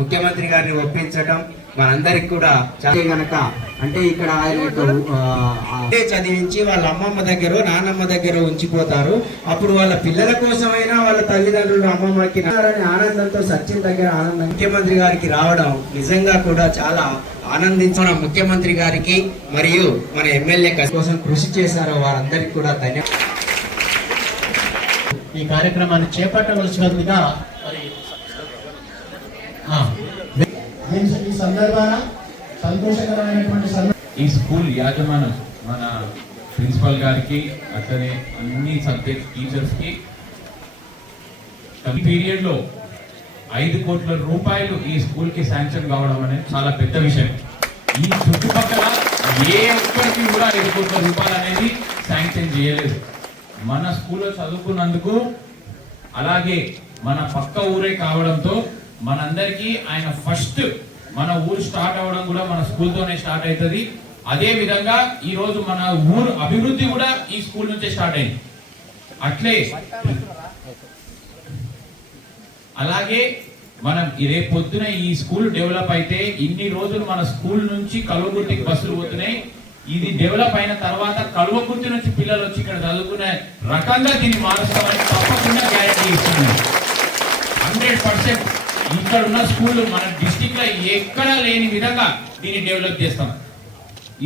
ముఖ్యమంత్రి గారిని ఒప్పించడం మనందరికి కూడా గనక అంటే ఇక్కడ ఆయనకు చదివించి వాళ్ళ అమ్మమ్మ దగ్గర నాన్నమ్మ దగ్గర ఉంచిపోతారు. అప్పుడు వాళ్ళ పిల్లల కోసమైనా వాళ్ళ తల్లిదండ్రులు అమ్మమ్మకి ఆనందంతో సచిన్ దగ్గర ఆనందం ముఖ్యమంత్రి గారికి రావడం నిజంగా కూడా చాలా ఆనందించిన ముఖ్యమంత్రి గారికి మరియు మన ఎమ్మెల్యే కోసం కృషి చేశారో వారందరికీ కూడా ధన్యవాదాలు. ఈ కార్యక్రమాన్ని చేపట్టవలసినదిగా ఈ సందర్భాన సంతోషకరమైనటువంటి ఈ స్కూల్ యాజమాన్యం మన ప్రిన్సిపల్ గారికి అట్లనే అన్ని సబ్జెక్ట్ టీచర్స్ కి పీరియడ్ లో 5 కోట్ల రూపాయలు ఈ స్కూల్ కి శాంక్షన్ కావడం అనేది చాలా పెద్ద విషయం. ఈ చుట్టుపక్కల ఏ ఒక్కరికి కూడా 5 కోట్ల రూపాయలు అనేది శాంక్షన్ చేయలేదు. మన స్కూల్లో చదువుకున్నందుకు అలాగే మన పక్క ఊరే కావడంతో మనందరికీ ఆయన ఫస్ట్ మన ఊరు స్టార్ట్ అవ్వడం కూడా మన స్కూల్ తోనే స్టార్ట్ అవుతుంది. అదే విధంగా ఈ రోజు మన ఊరు అభివృద్ధి కూడా ఈ స్కూల్ నుంచే స్టార్ట్ అయింది. అట్లే అలాగే మనం రేపు పొద్దున ఈ స్కూల్ డెవలప్ అయితే ఇన్ని రోజులు మన స్కూల్ నుంచి కల్వకుర్తికి బస్సులు పోతున్నాయి. ఇది డెవలప్ అయిన తర్వాత కల్వకుర్తి నుంచి పిల్లలు వచ్చి ఇక్కడ చదువుకునే రకంగా దీన్ని మారుస్తామని తప్పకుండా గ్యారెంటీ ఇస్తున్నాం. 100% ఇక్కడ ఉన్న స్కూల్ మన డిస్ట్రిక్ట్ లో ఎక్కడా లేని విధంగా దీన్ని డెవలప్ చేస్తాం.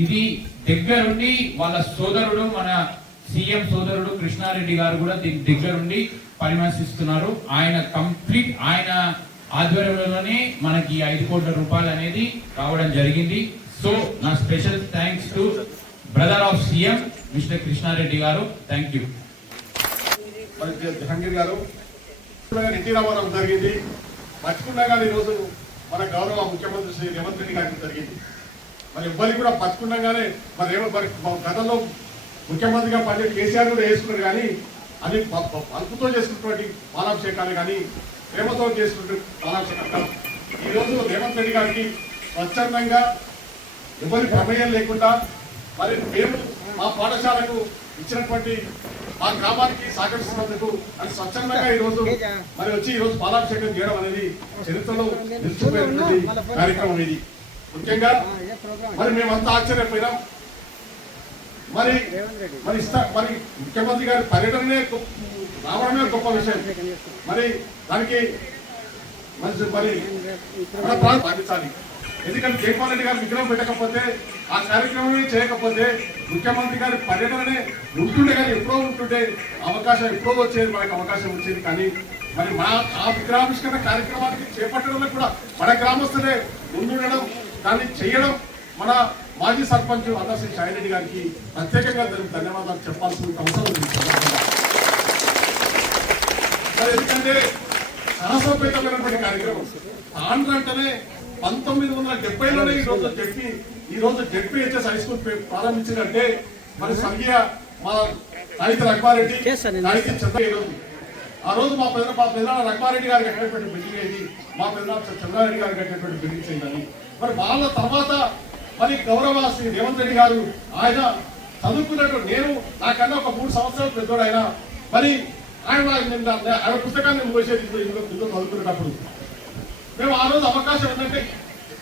ఇది దగ్గరుండి వాళ్ళ సోదరుడు మన సీఎం సోదరుడు కృష్ణారెడ్డి గారు కూడా దీని దగ్గరుండి పరిమర్శిస్తున్నారు. ఆయన కంప్లీట్ ఆయన ఆధ్వర్యంలోనే మనకి 5 కోట్ల రూపాయలు అనేది రావడం జరిగింది. సో నా special thanks to brother of CM mister Krishna Reddy గారు. Thank you. జహంగీర్ గారు ఎన్టీ రామారావు జరిగింది బతుకున్నా కానీ ఈరోజు మన గౌరవ ముఖ్యమంత్రి శ్రీ రేవంత్ రెడ్డి గారికి జరిగింది. మరి ఎవ్వరికి కూడా బతుకున్నాగానే మరి గతంలో ముఖ్యమంత్రిగా పని కేసీఆర్ కూడా వేసుకున్నారు. కానీ అది పలుపుతో చేసుకున్నటువంటి పాలాభిషేకాలు కానీ ప్రేమతో చేసుకున్నటువంటి పాలాభిషేకాలు ఈరోజు రేవంత్ రెడ్డి గారికి స్వచ్ఛందంగా ఎవరి ప్రమేయం లేకుండా మరి మేము మా పాఠశాలకు ఇచ్చినటువంటి మా గ్రామానికి సహకరిస్తున్నందుకు అది స్వచ్ఛందంగా ఈరోజు మరి వచ్చి ఈరోజు పాలాభిషేకం చేయడం అనేది చరిత్రలో నిలిచిపోయినటువంటి కార్యక్రమం ఇది. ముఖ్యంగా మరి మేమంతా ఆశ్చర్యపోయినాం. మరి మరి మరి ముఖ్యమంత్రి గారి పర్యటననే రావడమే గొప్ప విషయం. మరి దానికి మరి పాటించాలి. ఎందుకంటే జైపాల్ రెడ్డి గారు విగ్రహం పెట్టకపోతే ఆ కార్యక్రమమే చేయకపోతే ముఖ్యమంత్రి గారి పర్యటననే ఉంటుండే కానీ ఎప్పుడో ఉంటుండే అవకాశం ఎప్పుడో వచ్చేది మనకు అవకాశం వచ్చేది. కానీ మరి మా ఆ విగ్రహావిష్కరణ కార్యక్రమానికి చేపట్టడంలో కూడా మన గ్రామస్తులే ముందుండడం దాన్ని చేయడం మన మాజీ సర్పంచ్ అన్నశ్రీ షాయిరెడ్డి గారికి ప్రత్యేకంగా ధన్యవాదాలు చెప్పాల్సిన అవసరం ఉంది. మరి ఎందుకంటే సాహసోపేతమైనటువంటి కార్యక్రమం ఆంధ్ర అంటేనే 1970లోనే ఈ రోజు జెడ్పీహెచ్ఎస్ హై స్కూల్ ప్రారంభించిందంటే మరి స్వర్గీయ మా రైతు రఘుమారెడ్డి ఆ రోజు మా పెద్ద రఘుమారెడ్డి గారు కట్టినటువంటి బిల్డింగ్ అయింది. మా పెద్ద చంద్రారెడ్డి గారు కట్టినటువంటి బిల్డింగ్స్ అయిందని మరి వాళ్ళ తర్వాత మరి గౌరవ శ్రీ రేవంత్ రెడ్డి గారు ఆయన చదువుకున్నట్టు నేను నాకన్నా ఒక 3 సంవత్సరాలు పెద్దోడు ఆయన మరి ఆయన పుస్తకాన్ని మోసేది చదువుకునేటప్పుడు మేము ఆ రోజు అవకాశం ఏంటంటే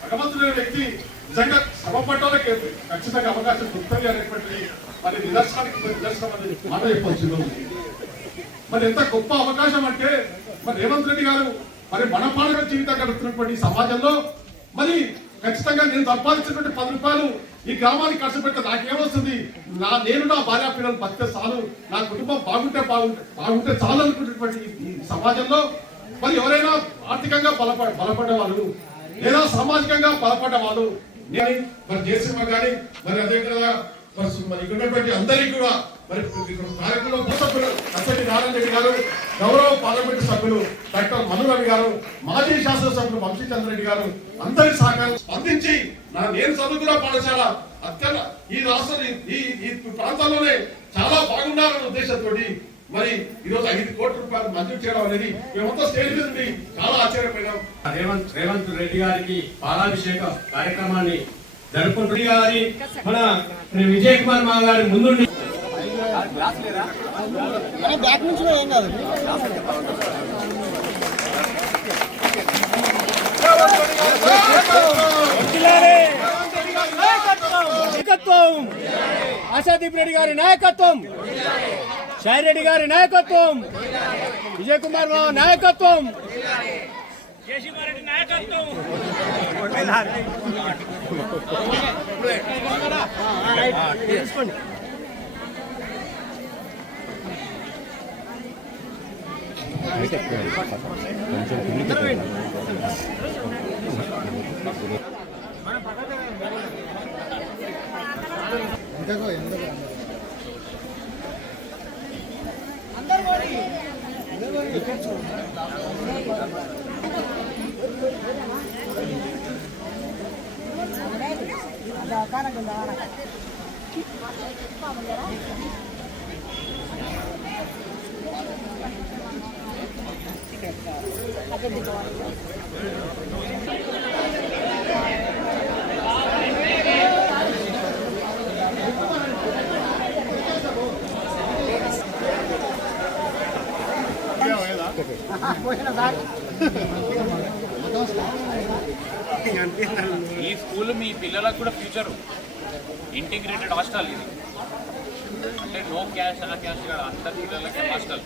భగవంతుడైన వ్యక్తి నిజంగా శ్రమపడ్డానికి ఖచ్చితంగా అవకాశం దొరుకుతుంది అనేటువంటి మరి నిదర్శనం అనేది మాట చెప్పవచ్చు. మరి ఎంత గొప్ప అవకాశం అంటే మరి రేవంత్ రెడ్డి గారు మరి మన పాలన జీవితం గడుపుతున్నటువంటి సమాజంలో మరి ఖచ్చితంగా నేను సంపాదించినటువంటి 10 రూపాయలు ఈ గ్రామానికి ఖర్చు పెడితే నాకేమొస్తుంది, నేను నా భార్య పిల్లలు బతికే చాలు, నా కుటుంబం బాగుంటే చాలు అనుకున్నటువంటి ఈ సమాజంలో మరి ఎవరైనా ఆర్థికంగా బలపడ్డ వాళ్ళు లేదా సామాజికంగా బలపడ్డ వాళ్ళు మరి జయసింహ గాని మరి అదే కదా మరి ఇక్కడ అందరికీ కూడా మరి కార్యక్రమంలో సభ్యులు అసెంబ్లీ నారాయణ రెడ్డి గారు, గౌరవ పార్లమెంటు సభ్యులు డాక్టర్ మను రవి గారు, మాజీ శాసనసభ్యులు వంశీచంద్ర రెడ్డి గారు అందరి సహకారం స్పందించి నేను చదువుకున్న పాఠశాల అత్యంత ఈ రాష్ట్ర ఈ ప్రాంతాల్లోనే చాలా చాలా బాగుండాలన్న ఉద్దేశంతో మరి ఈరోజు 5 కోట్ల రూపాయలు మంజూరు చేయడం అనేది మేమంతా స్టేజ్ మీద నుండి చాలా ఆశ్చర్యపోయినాం. రేవంత్ రెడ్డి గారికి పాలాభిషేక కార్యక్రమాన్ని జరుపుకుంటుంది గారి మన విజయ్ కుమార్ మా గారి ముందుండి నాయకత్వం ఆశాదీప్ రెడ్డి గారి నాయకత్వం, షాయి రెడ్డి గారి నాయకత్వం, విజయ్ కుమార్ రావు నాయకత్వం, ఈ స్కూల్ మీ పిల్లలకు కూడా ఫ్యూచర్ ఇంటిగ్రేటెడ్ హాస్టల్ ఇది, అంటే నో క్యాష్ ఆ క్యాష్ కాదు, అందరి పిల్లలకి హాస్టల్.